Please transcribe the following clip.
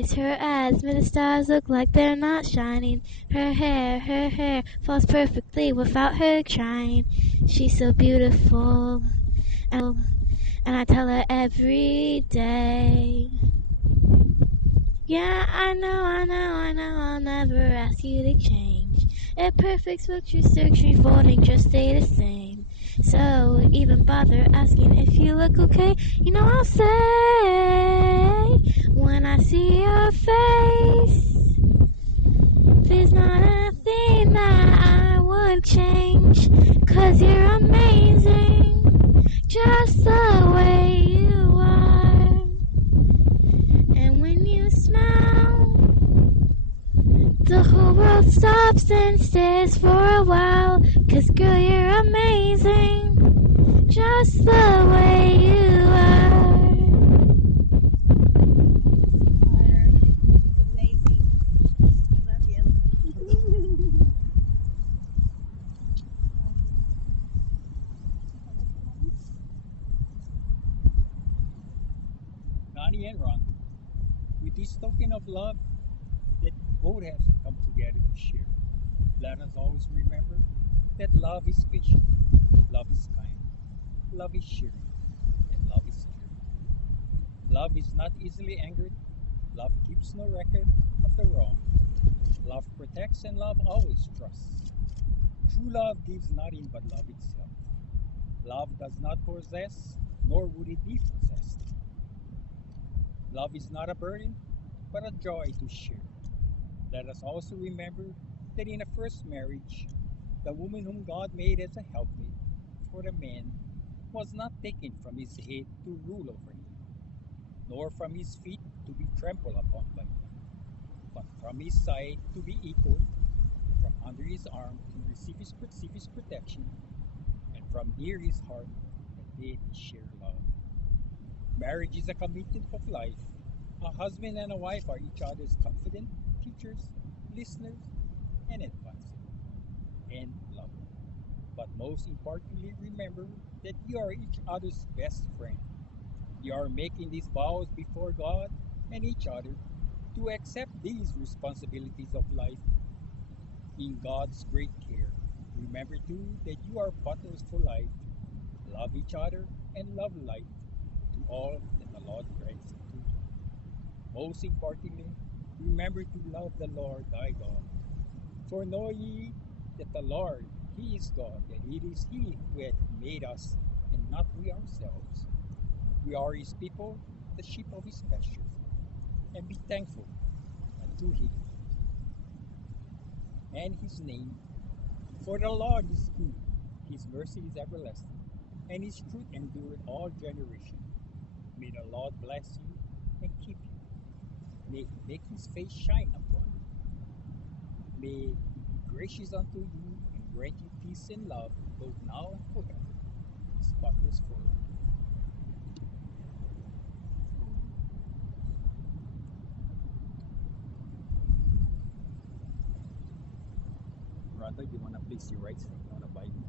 eyes made the stars look like they're not shining. Her hair falls perfectly without her trying. She's so beautiful, and I tell her every day. Yeah, I know, I'll never ask you to change. A perfect picture search revolting, just stay the same. So even bother asking if you look okay. You know I'll say when I see your face, there's not a thing that I would change. 'Cause you're amazing, just the way you are. And when you smile, the whole world stops and stares for a while. 'Cause girl, you're amazing, just the way you are. It's amazing. I love you. Connie and Ron, with this token of love that both have come together to share, let us always remember that love is patient, love is kind, love is sharing, and love is caring. Love is not easily angered, love keeps no record of the wrong. Love protects and love always trusts. True love gives nothing but love itself. Love does not possess, nor would it be possessed. Love is not a burden, but a joy to share. Let us also remember that in a first marriage, the woman whom God made as a helpmate for the man was not taken from his head to rule over him, nor from his feet to be trampled upon by him, but from his side to be equal, from under his arm to receive his protection, and from near his heart that they may share love. Marriage is a commitment of life. A husband and a wife are each other's confidant, teachers, listeners, and advisors, and lover. But most importantly, remember that you are each other's best friend. You are making these vows before God and each other to accept these responsibilities of life in God's great care. Remember too that you are partners for life. Love each other and love life to all that the Lord grants to you. Most importantly, remember to love the Lord thy God. For know ye that the Lord, He is God, and it is He who hath made us, and not we ourselves. We are His people, the sheep of His pasture, and be thankful unto Him and His name. For the Lord is good, His mercy is everlasting, and His truth endureth all generations. May the Lord bless you and keep you. May He make His face shine upon you. May He be gracious unto you and grant you peace and love, both now and forever. Spotless for life. Rhonda, you want to place your right hand on the Bible?